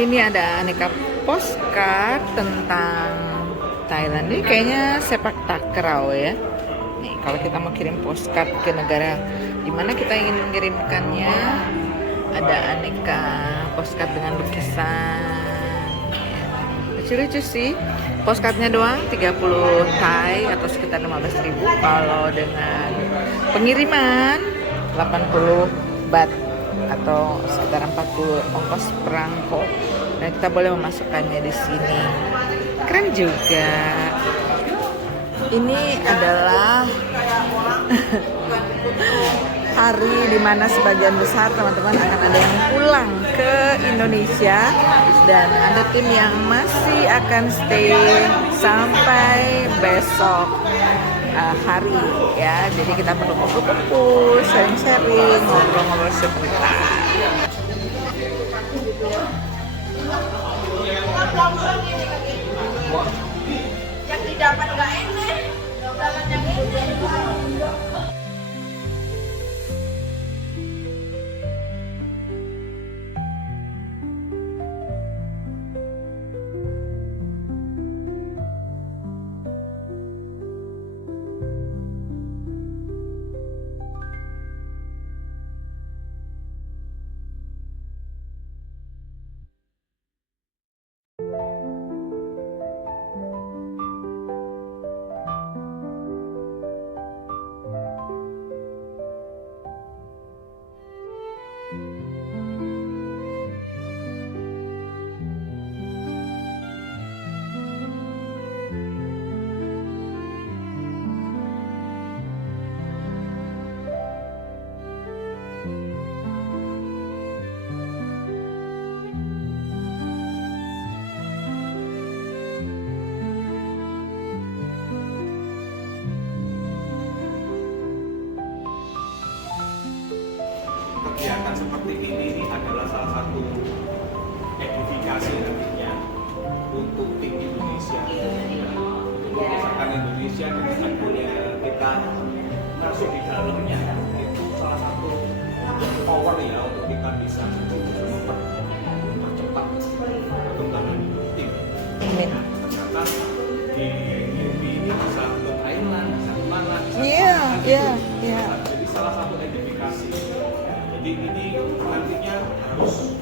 Ini ada aneka postcard tentang Thailand. Ini kayaknya sepak takraw ya. Nih, kalau kita mau kirim postcard ke negara di mana kita ingin mengirimkannya, ada aneka postcard dengan lukisan. Lucu-lucu sih. Postcardnya doang 30 Thai atau sekitar 15.000. Kalau dengan pengiriman 80 baht atau sekitar 40 ongkos perangko. Dan kita boleh memasukkannya di sini. Keren juga. Ini adalah hari dimana sebagian besar teman-teman akan ada yang pulang ke Indonesia, dan ada tim yang masih akan stay sampai besok hari ya. Jadi kita perlu kumpul-kumpul, sharing-sharing, ngobrol-ngobrol sebentar. Yang didapat nggak enak, dapat yang kegiatan seperti ini adalah salah satu edifikasi nantinya untuk tim Indonesia. Misalkan Indonesia dengan adanya kita masuk di dalamnya, itu salah satu power ya untuk kita bisa mempercepat perkembangan tim. Ternyata di UB ini bisa untuk Thailand, bisa kemana, bisa jadi salah satu edifikasi. Jadi ini nantinya harus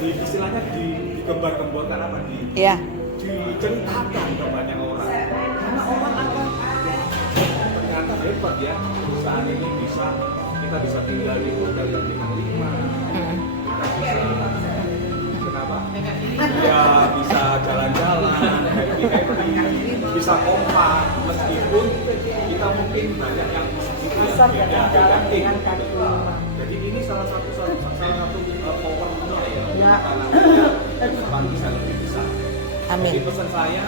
istilahnya digembar-gemborkan apa diceritakan ke banyak orang, karena orang akan ternyata hebat ya, saat ini kita bisa tinggal di hotel yang bintang 5, kita bisa kenapa ya bisa jalan-jalan, happy, bisa kompak, meskipun kita mungkin banyak yang beda tim. Jadi ini salah satu powernya ya, karena bisa lebih besar. Amin. Jadi pesan saya,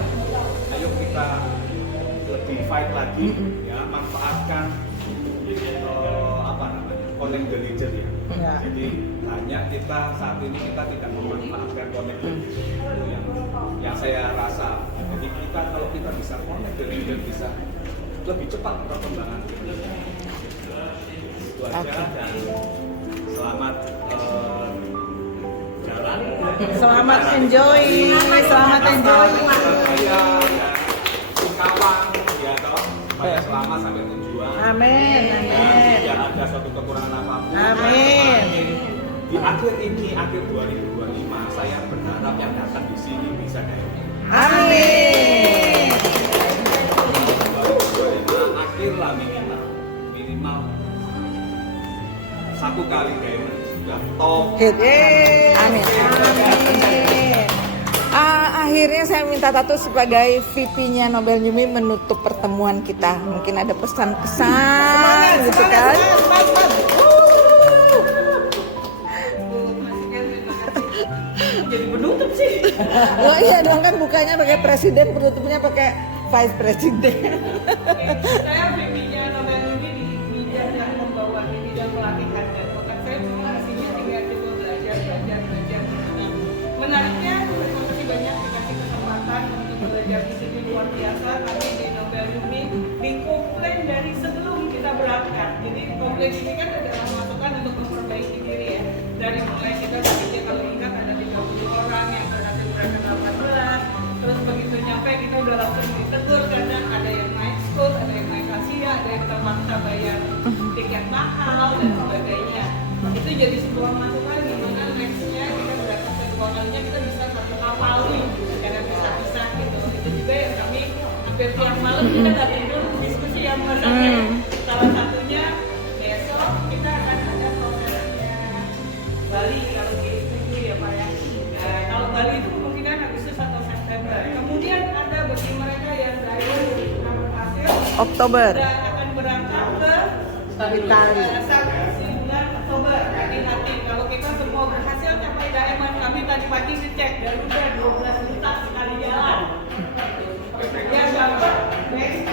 ayo kita lebih fight lagi, ya, manfaatkan connect the legend ya. Jadi hanya kita saat ini kita tidak memanfaatkan connect the legend yang saya rasa. Jadi kita kalau kita bisa connect the legend bisa lebih cepat perkembangan. Itu aja, dan selamat jalan. Selamat enjoy. Selamat enjoy. Saya Singkawang ya toh, supaya selamat sampai tujuan. Amin. Tidak ada suatu kekurangan apapun. Amin. Di akhir ini, akhir 2025, saya berharap yang datang di sini bisa diamond. Amin. 2025 akhir lah minimal 1 kali diamond sudah top. Hit. Amin. Akhirnya saya minta Tatu sebagai VP-nya Nobel Yumi menutup pertemuan kita. Mungkin ada pesan-pesan gitu kan. Jadi penutup sih. Oh iya dong, kan bukanya pakai presiden, penutupnya pakai vice presiden. Saya bimbingnya Nobel Yumi di bidang yang membawa ini dan pelatihan dan bukan saya cuma aslinya tinggal coba belajar. Nah, menariknya terima kasih banyak dikasih kesempatan untuk belajar di sini luar biasa. Kami di Nobel Yumi dikomplain dari sebelum kita berangkat. Jadi komplain ini kan adalah masukan untuk memperbaiki diri ya. Dari mulai kita bekerja kalau ingat ada 30 orang yang berhasil berangkat 18. Terus begitu nyampe kita udah langsung ditegur karena ada yang naik skut, ada yang naik Asia, ada yang terpaksa bayar tiket mahal dan sebagainya. Itu jadi sebuah masukan gimana nextnya kita berangkat ke dua kalinya kita bisa satu kapal nih, karena bisa gitu. Itu juga yang kami hampir tiap malam kita nggak tidur diskusi yang masalahnya. Salah satunya besok kita akan ada prosesnya Bali kalau gitu ya Pak ya. Nah, kalau Bali itu kemungkinan Agustus atau September. Kemudian ada bagi mereka yang dari hasil Oktober. sudah akan berangkat ke Itali. bulan Oktober. Hati-hati kalau kita semua berhasil capai diamond. Kami tadi pagi ngecek dan udah 12 juta sekali jalan. Yang dapat BSP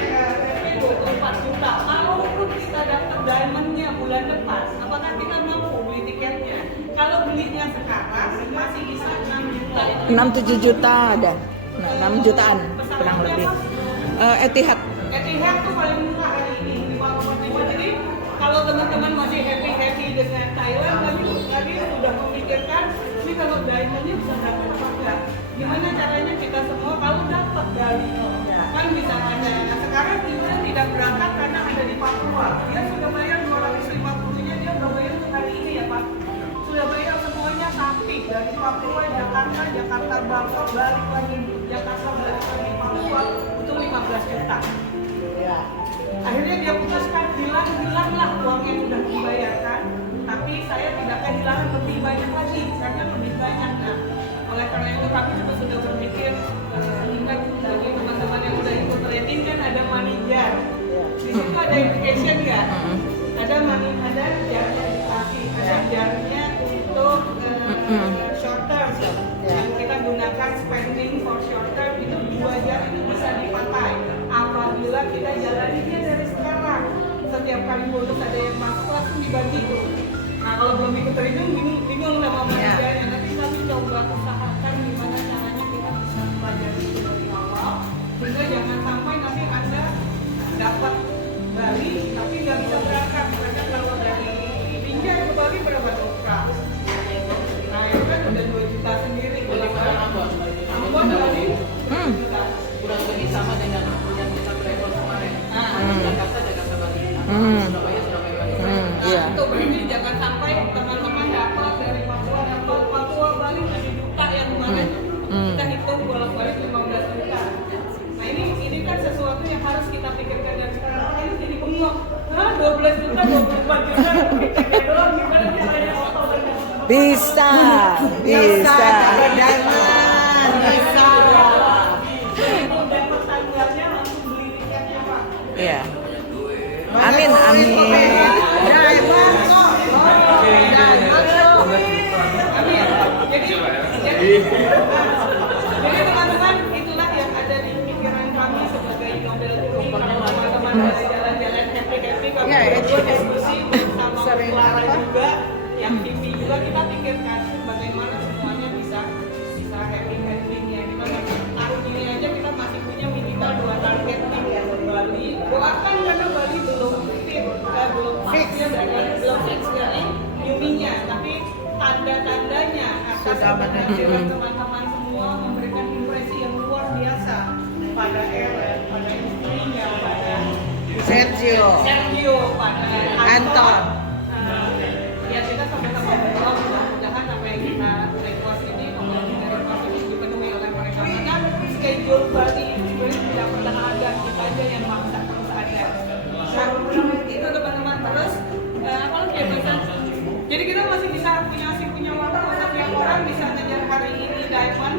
24 juta. Kalaupun kita dapat diamondnya bulan depan, apakah kita mampu beli tiketnya? Kalau belinya sekarang masih bisa 6 juta. 6-7 juta ada. Nah, 6 jutaan kurang lebih. Etihad. Etihad tuh paling murah hari ini 5,5. Jadi kalau teman-teman masih happy dengan Thailand, kami sudah memikirkan ini kalau diamondnya bisa dapat apa enggak? Gimana caranya kita semua kalau dapat dari kan bisa ada. Nah, sekarang kita tidak berangkat karena ada di Papua. Dia sudah bayar 250-nya, dia udah bayar untuk hari ini ya Pak. Sudah bayar semuanya tapi dari Papua, Jakarta, Bangkok, balik lagi Jakarta, balik lagi Papua itu 15 juta. Ya. Akhirnya dia putuskan hilang-hilanglah uang yang sudah dibayarkan, tapi saya tidak kehilangan lebih banyak lagi karena lebih banyak. Nah, oleh karena itu kami juga sudah berpikir ingat bagi teman-teman yang sudah ikut trading kan ada money jar. Di situ ada education ya. Ada jarnya dikasih, ada jarnya untuk short term yang kita gunakan spending for short term itu 2 jar itu bisa dipakai apabila kita jalaninya dari sekarang. Setiap kali bonus ada yang masuk langsung dibagi tuh. Nah kalau belum ikut trading bingung sama manajernya. Nanti kami coba usahakan gimana caranya kita bisa pelajari itu dari awal sehingga jangan sampai nanti Anda dapat Bali tapi nggak bisa berangkat karena kalau dari Binjai ke Bali berapa tuh Kak? Nah itu kan udah 2 juta sendiri. Ambon Bali 2 juta. Kurang lebih sama dengan yang kita travel kemarin. Jakarta Bali. Surabaya Bali. Iya. Itu berarti jangan sampai teman-teman dapat dari Papua Bali 7 juta yang kemarin kita hitung bolak-balik 15 juta. Nah ini kan sesuatu yang harus kita pikirkan dari sekarang. Ini jadi bengong. 12 juta, 24 juta, kita doang gimana caranya Bisa. Bisa. Iya. Amin. Jadi teman-teman itulah yang ada di pikiran kami sebagai Nobel Yumi. Teman-teman dari jalan-jalan happy kami berdua diskusi sama Clara juga yang TV juga kita pikirkan bagaimana semuanya bisa happy endingnya. Kita tahun ini aja kita masih punya minimal 2 target nih Bali. Doakan karena Bali belum belum fixnya belum fix dari Yuminya, tapi tanda-tandanya atas keberhasilan teman-teman semua memberikan impresi yang luar biasa pada Ellen, pada istrinya, pada Sergio, pada Anton. Ya kita sama-sama berdoa mudah-mudahan apa yang kita request ini dipenuhi oleh mereka. Karena schedule Bali sebenarnya tidak pernah ada, kita aja yang maksa terus ada. Itu teman-teman terus apa lagi ya Pak? Jadi kita masih punya waktu, setiap orang bisa ngejar hari ini diamond,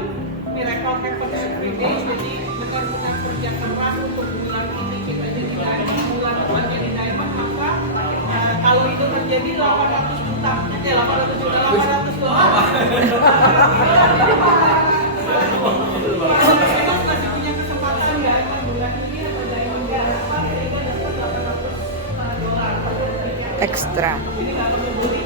mereka happen every day. Jadi benar-benar kerja keras untuk bulan ini kita jadi diamond, bulan depannya di diamond, maka kalau itu terjadi 800 juta, 800 juta, 800 dolar. Kita masih punya kesempatan diamond bulan ini atau diamond bulan depan, kita dapat 800 dolar. Ekstra. Jadi nggak perlu beli.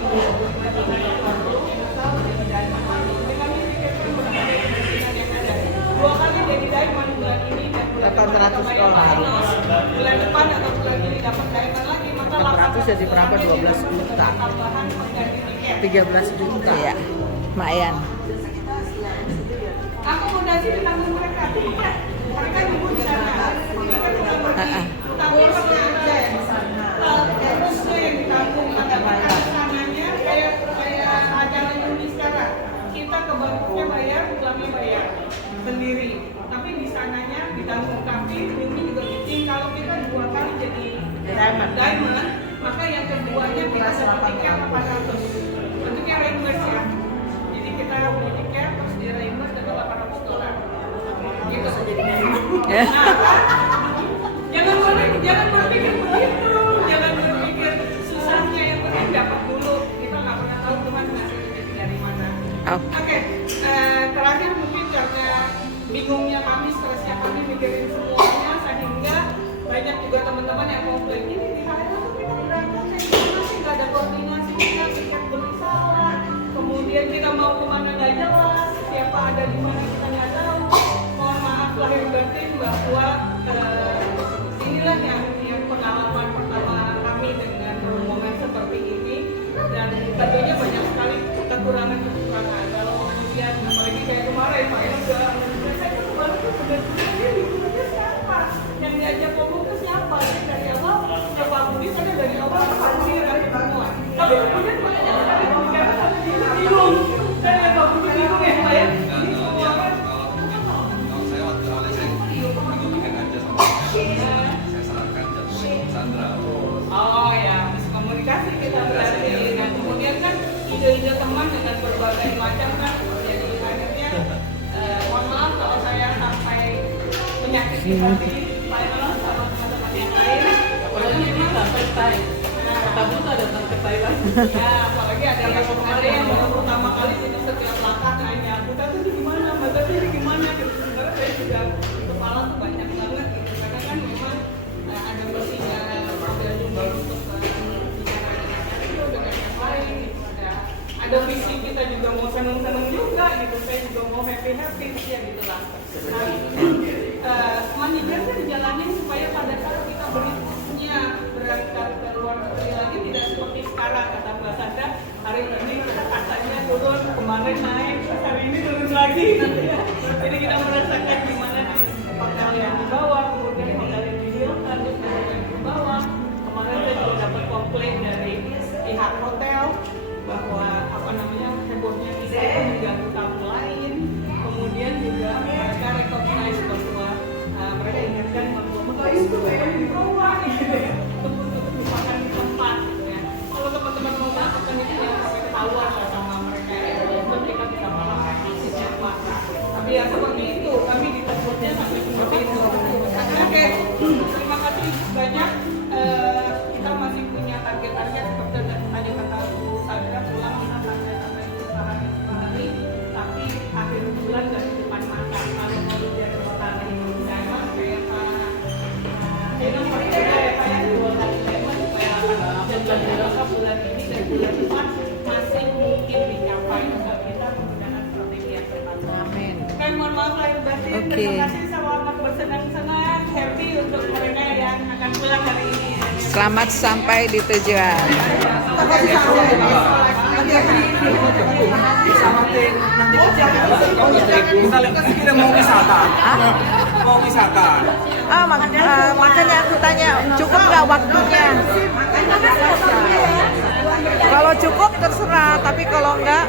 Dua kali jadi diamond bulan ini dan bulan depan atau bulan depan atau bulan ini dapat diamond lagi, maka 800 jadi berapa? 12 juta. Tambahan pengganti tiket. 13 juta. Iya, lumayan. Akomodasi ditanggung mereka. Mereka nunggu di sana. Kita tinggal pergi. Tapi pernah ada terusnya yang ditanggung. Ada sananya kayak acara ini sekarang. Kita ke Bangkoknya bayar, pulangnya bayar sendiri. Tapi di sananya ditanggung. Tapi ini juga bikin kalau kita 2 kali jadi diamond, maka yang keduanya kita dapat tiket 800. Bentuknya reimburse ya. Jadi kita beli tiket terus di reimburse dapat 800 dolar. Gitu jadi jangan berpikir begitu, jangan berpikir susahnya, yang penting dapat dulu. Kita nggak pernah tahu Tuhan ngasih rezeki dari mana. Oke, terakhir mungkin karena bingungnya kami, stresnya kami mikirin semuanya, sehingga banyak juga teman-teman yang mau beli ini di Thailand tuh kita berangkat masih nggak ada koordinasi, kita tiket beli salah, kemudian kita mau kemana nggak jelas, siapa ada di mana kita nggak tahu. Mohon maaf lahir batin bahwa inilah yang pengalaman pertama kami dengan rombongan seperti ini, dan tentunya banyak sekali kekurangan. Kalau kemudian apalagi kayak kemarin Pak Yoga, saya ke kemarin tuh benar-benar dia liburannya siapa? Yang diajak ngomong ke siapa? Saya dari awal ke Pak Budi, saya dari awal ke Pak Budi rakyat semua. Tapi kemudian banyak sekali bicara sama dia bingung. Dan yang Pak Budi bingung ya Pak ya. Ini semua kan. Kalau saya waktu awalnya saya bingung-bingung aja sama saya sarankan jadwal Sandra. Oh ya, miskomunikasi kita berarti. Dan kemudian kan ide-ide teman dengan berbagai macam kan, jadi akhirnya mohon maaf kalau saya sampai menyakiti hati Pak Enola sama teman-teman yang lain. Apalagi ini sampai Thai. Kamu tuh datang ke Thailand. Ya, apalagi ada yang baru pertama kali itu setiap langkah nanya, Buta tuh di gimana, Buta tuh di gimana, gitu. Sebenarnya saya juga di kepala tuh banyak banget gitu, karena kan memang ada mestinya ada juga untuk bicara dengan yang lain gitu. Ada visi kita juga mau seneng-seneng juga gitu, saya juga mau happy-happy ya gitu lah. Nah, manajernya dijalanin supaya pada saat kita berikutnya berangkat ke luar negeri lagi tidak seperti sekarang, kata Mbak Sandra, hari ini kita katanya turun, kemarin naik, terus hari ini turun lagi gitu ya. Jadi kita merasakan gimana di hotel yang di bawah, kemudian hotel yang di Hilton, hotel yang di bawah. Kemarin saya juga dapat komplain dari pihak hotel bahwa hebohnya bisa itu mengganggu tamu lain. Kemudian juga mereka recognize bahwa mereka ingatkan bahwa itu di bawah gitu ya, untuk dimakan di tempat gitu ya. Kalau teman-teman mau melakukan itu ya sampai ketahuan lah sama mereka ya, mereka bisa paham maksudnya apa. Tapi ya seperti itu, kami diterbitnya sampai seperti itu. Oke, terima kasih banyak. Kita masih punya target-target seperti tadi kata Bu Sandra, pulang kita sampai usaha hari, tapi akhir bulan nggak di depan mata. Kalau mau lihat dua kali diamond kayak Pak percaya ya Pak ya, 2 kali diamond supaya dan bulan ini dan bulan depan masih mungkin dicapai usaha kita menggunakan strategi yang berbeda. Amin. Kan mohon maaf lahir batin. Oke. Terima kasih, selamat bersenang-senang, happy untuk mereka yang akan pulang hari ini. Selamat sampai di tujuan. Kita mau wisata. Mau wisata. Makanya aku tanya, cukup nggak waktunya? Kalau cukup terserah, tapi kalau enggak